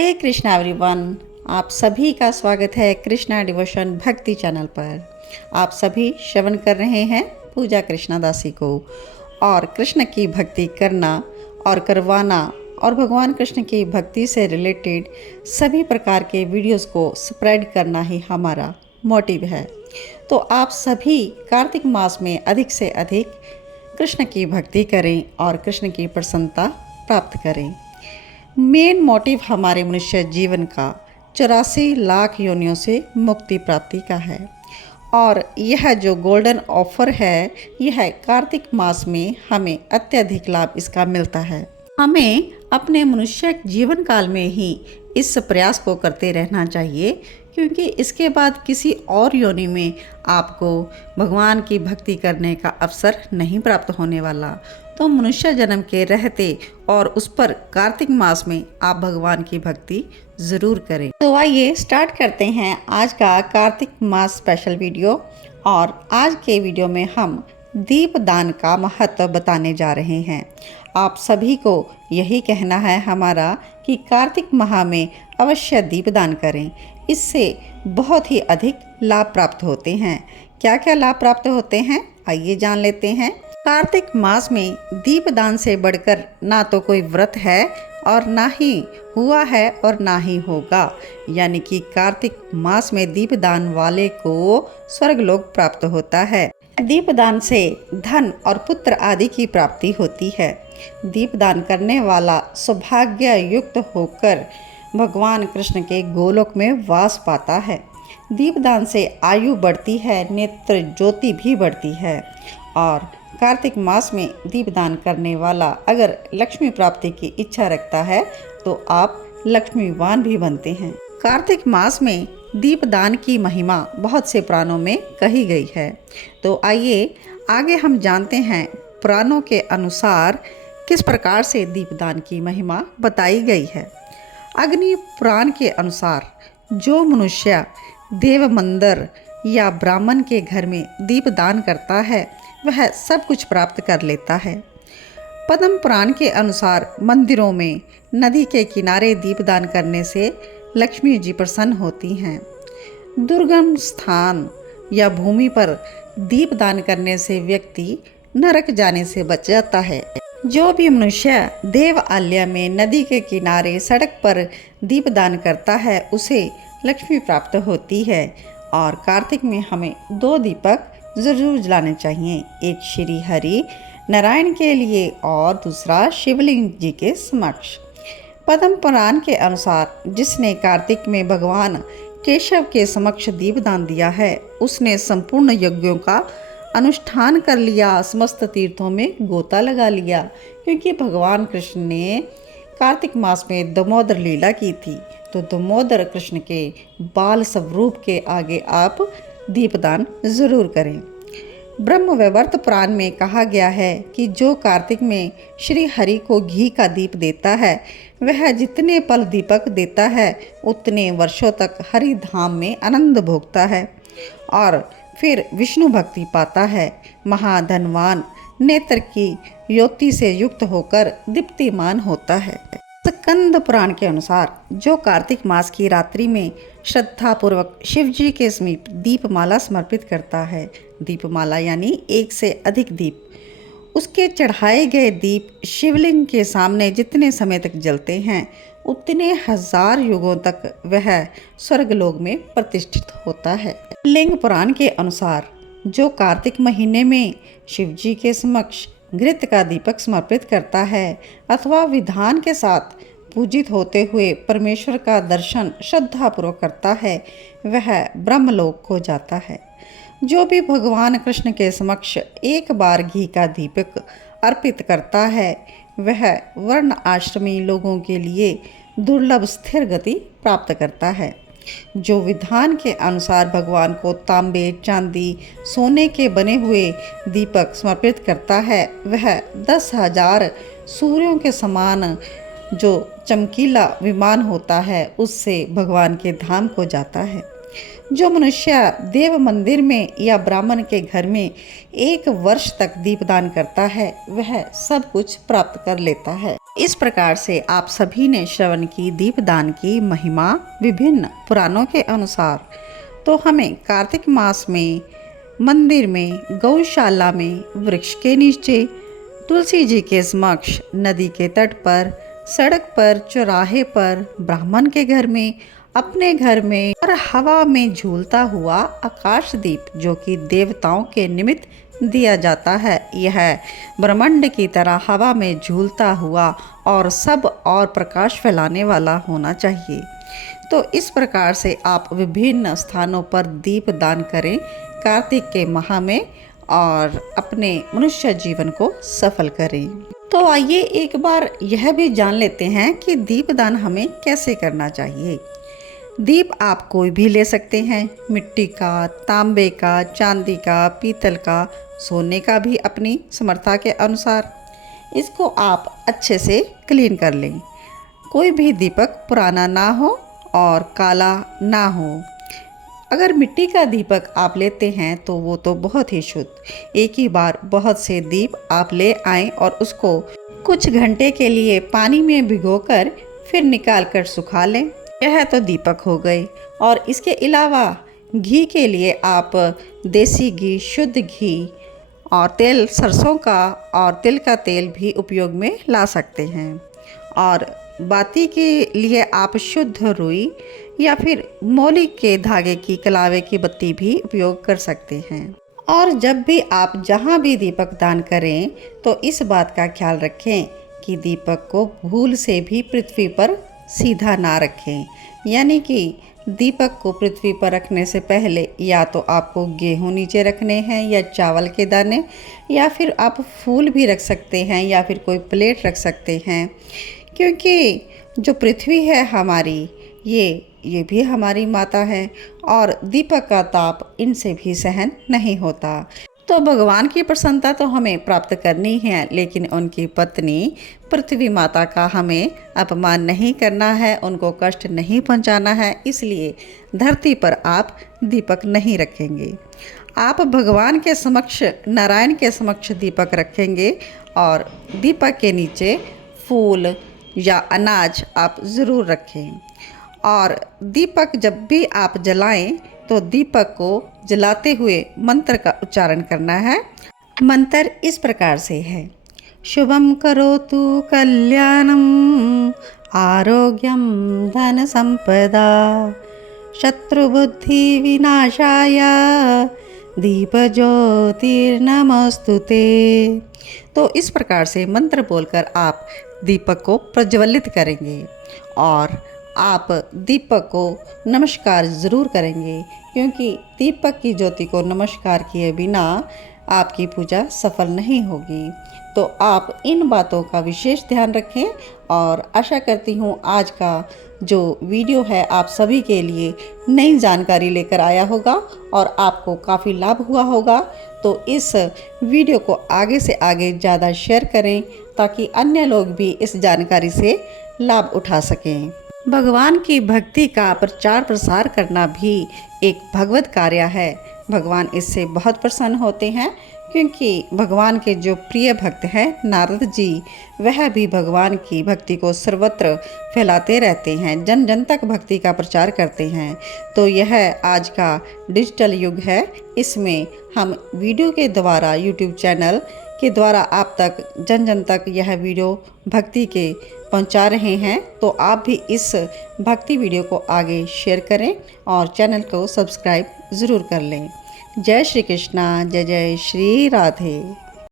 हे Krishna everyone, आप सभी का स्वागत है कृष्णा डिवोशन भक्ति चैनल पर। आप सभी श्रवण कर रहे हैं पूजा कृष्णा दासी को। और कृष्ण की भक्ति करना और करवाना और भगवान कृष्ण की भक्ति से रिलेटेड सभी प्रकार के वीडियोस को स्प्रेड करना ही हमारा मोटिव है। तो आप सभी कार्तिक मास में अधिक से अधिक कृष्ण की भक्ति करें और कृष्ण की प्रसन्नता प्राप्त करें। मेन मोटिव हमारे मनुष्य जीवन का 84 लाख योनियों से मुक्ति प्राप्ति का है। और यह जो गोल्डन ऑफर है, यह कार्तिक मास में हमें अत्यधिक लाभ इसका मिलता है। हमें अपने मनुष्य जीवन काल में ही इस प्रयास को करते रहना चाहिए, क्योंकि इसके बाद किसी और योनि में आपको भगवान की भक्ति करने का अवसर नहीं प्राप्त होने वाला। तो मनुष्य जन्म के रहते और उस पर कार्तिक मास में आप भगवान की भक्ति ज़रूर करें। तो आइए स्टार्ट करते हैं आज का कार्तिक मास स्पेशल वीडियो। और आज के वीडियो में हम दीपदान का महत्व बताने जा रहे हैं। आप सभी को यही कहना है हमारा कि कार्तिक माह में अवश्य दीपदान करें। इससे बहुत ही अधिक लाभ प्राप्त होते हैं। क्या क्या लाभ प्राप्त होते हैं, आइए जान लेते हैं। कार्तिक मास में दीपदान से बढ़कर ना तो कोई व्रत है और ना ही हुआ है और ना ही होगा। यानी कि कार्तिक मास में दीपदान वाले को स्वर्गलोक प्राप्त होता है। दीपदान से धन और पुत्र आदि की प्राप्ति होती है। दीपदान करने वाला सौभाग्य युक्त होकर भगवान कृष्ण के गोलोक में वास पाता है। दीपदान से आयु बढ़ती है, नेत्र ज्योति भी बढ़ती है। और कार्तिक मास में दीपदान करने वाला अगर लक्ष्मी प्राप्ति की इच्छा रखता है तो आप लक्ष्मीवान भी बनते हैं। कार्तिक मास में दीपदान की महिमा बहुत से पुराणों में कही गई है। तो आइए आगे हम जानते हैं पुराणों के अनुसार किस प्रकार से दीपदान की महिमा बताई गई है। अग्नि पुराण के अनुसार जो मनुष्य देव मंदिर या ब्राह्मण के घर में दीपदान करता है वह सब कुछ प्राप्त कर लेता है। पद्म पुराण के अनुसार मंदिरों में नदी के किनारे दीपदान करने से लक्ष्मी जी प्रसन्न होती हैं। दुर्गम स्थान या भूमि पर दीपदान करने से व्यक्ति नरक जाने से बच जाता है। जो भी मनुष्य देवालय में नदी के किनारे सड़क पर दीपदान करता है उसे लक्ष्मी प्राप्त होती है। और कार्तिक में हमें 2 दीपक ज़रूर जलाने चाहिए, एक श्री हरि नारायण के लिए और दूसरा शिवलिंग जी के समक्ष। पद्म पुराण के अनुसार जिसने कार्तिक में भगवान केशव के समक्ष दीपदान दिया है उसने संपूर्ण यज्ञों का अनुष्ठान कर लिया, समस्त तीर्थों में गोता लगा लिया। क्योंकि भगवान कृष्ण ने कार्तिक मास में दामोदर लीला की थी, तो दामोदर कृष्ण के बाल स्वरूप के आगे आप दीपदान जरूर करें। ब्रह्म वैवर्त पुराण में कहा गया है कि जो कार्तिक में श्री हरि को घी का दीप देता है वह जितने पल दीपक देता है उतने वर्षों तक हरि धाम में आनंद भोगता है और फिर विष्णु भक्ति पाता है। महाधनवान नेत्र की ज्योति से युक्त होकर दीप्तिमान होता है। स्कंद पुराण के अनुसार जो कार्तिक मास की रात्रि में श्रद्धा पूर्वक शिव जी के समीप दीपमाला समर्पित करता है, दीपमाला यानी एक से अधिक दीप, उसके चढ़ाए गए दीप शिवलिंग के सामने जितने समय तक जलते हैं उतने 1000 युगों तक वह स्वर्गलोक में प्रतिष्ठित होता है। लिंग पुराण के अनुसार जो कार्तिक महीने में शिव जी के समक्ष घृत का दीपक समर्पित करता है अथवा विधान के साथ पूजित होते हुए परमेश्वर का दर्शन श्रद्धापूर्वक करता है वह ब्रह्मलोक को जाता है। जो भी भगवान कृष्ण के समक्ष एक बार घी का दीपक अर्पित करता है वह वर्ण आश्रमी लोगों के लिए दुर्लभ स्थिर गति प्राप्त करता है। जो विधान के अनुसार भगवान को तांबे, चांदी, सोने के बने हुए दीपक समर्पित करता है वह 10,000 सूर्यों के समान जो चमकीला विमान होता है उससे भगवान के धाम को जाता है। जो मनुष्य देव मंदिर में या ब्राह्मण के घर में 1 वर्ष तक दीपदान करता है वह सब कुछ प्राप्त कर लेता है। इस प्रकार से आप सभी ने श्रवण की दीपदान की महिमा विभिन्न पुराणों के अनुसार। तो हमें कार्तिक मास में मंदिर में, गौशाला में, वृक्ष के नीचे, तुलसी जी के समक्ष, नदी के तट पर, सड़क पर, चौराहे पर, ब्राह्मण के घर में, अपने घर में और हवा में झूलता हुआ आकाश दीप जो कि देवताओं के निमित्त दिया जाता है, यह ब्रह्मांड की तरह हवा में झूलता हुआ और सब और प्रकाश फैलाने वाला होना चाहिए। तो इस प्रकार से आप विभिन्न स्थानों पर दीप दान करें कार्तिक के माह में और अपने मनुष्य जीवन को सफल करें। तो आइए एक बार यह भी जान लेते हैं कि दीपदान हमें कैसे करना चाहिए। दीप आप कोई भी ले सकते हैं, मिट्टी का, तांबे का, चांदी का, पीतल का, सोने का भी अपनी समर्था के अनुसार। इसको आप अच्छे से क्लीन कर लें। कोई भी दीपक पुराना ना हो और काला ना हो। अगर मिट्टी का दीपक आप लेते हैं तो वो तो बहुत ही शुद्ध। एक ही बार बहुत से दीप आप ले आएं और उसको कुछ घंटे के लिए पानी में भिगोकर फिर निकाल कर सुखा लें। यह तो दीपक हो गए। और इसके अलावा घी के लिए आप देसी घी, शुद्ध घी और तेल, सरसों का और तिल का तेल भी उपयोग में ला सकते हैं। और बाती के लिए आप शुद्ध रुई या फिर मौली के धागे की कलावे की बत्ती भी उपयोग कर सकते हैं। और जब भी आप जहाँ भी दीपक दान करें तो इस बात का ख्याल रखें कि दीपक को भूल से भी पृथ्वी पर सीधा ना रखें। यानी कि दीपक को पृथ्वी पर रखने से पहले या तो आपको गेहूं नीचे रखने हैं या चावल के दाने, या फिर आप फूल भी रख सकते हैं या फिर कोई प्लेट रख सकते हैं। क्योंकि जो पृथ्वी है हमारी, ये भी हमारी माता है और दीपक का ताप इनसे भी सहन नहीं होता। तो भगवान की प्रसन्नता तो हमें प्राप्त करनी है, लेकिन उनकी पत्नी पृथ्वी माता का हमें अपमान नहीं करना है, उनको कष्ट नहीं पहुंचाना है। इसलिए धरती पर आप दीपक नहीं रखेंगे। आप भगवान के समक्ष, नारायण के समक्ष दीपक रखेंगे और दीपक के नीचे फूल या अनाज आप ज़रूर रखें। और दीपक जब भी आप जलाएं तो दीपक को जलाते हुए मंत्र का उच्चारण करना है। मंत्र इस प्रकार से है: शुभम करोतु कल्याणम आरोग्यम धन संपदा शत्रुबुद्धि विनाशाय दीप ज्योतिर्नमस्तुते। तो इस प्रकार से मंत्र बोलकर आप दीपक को प्रज्वलित करेंगे और आप दीपक को नमस्कार ज़रूर करेंगे, क्योंकि दीपक की ज्योति को नमस्कार किए बिना आपकी पूजा सफल नहीं होगी। तो आप इन बातों का विशेष ध्यान रखें और आशा करती हूँ आज का जो वीडियो है आप सभी के लिए नई जानकारी लेकर आया होगा और आपको काफ़ी लाभ हुआ होगा। तो इस वीडियो को आगे से आगे ज़्यादा शेयर करें ताकि अन्य लोग भी इस जानकारी से लाभ उठा सकें। भगवान की भक्ति का प्रचार प्रसार करना भी एक भगवत कार्य है। भगवान इससे बहुत प्रसन्न होते हैं, क्योंकि भगवान के जो प्रिय भक्त हैं नारद जी, वह भी भगवान की भक्ति को सर्वत्र फैलाते रहते हैं, जन जन तक भक्ति का प्रचार करते हैं। तो यह आज का डिजिटल युग है। इसमें हम वीडियो के द्वारा, यूट्यूब चैनल के द्वारा आप तक, जन जन तक यह वीडियो भक्ति के पहुंचा रहे हैं। तो आप भी इस भक्ति वीडियो को आगे शेयर करें और चैनल को सब्सक्राइब ज़रूर कर लें। जय श्री कृष्णा, जय जय श्री राधे।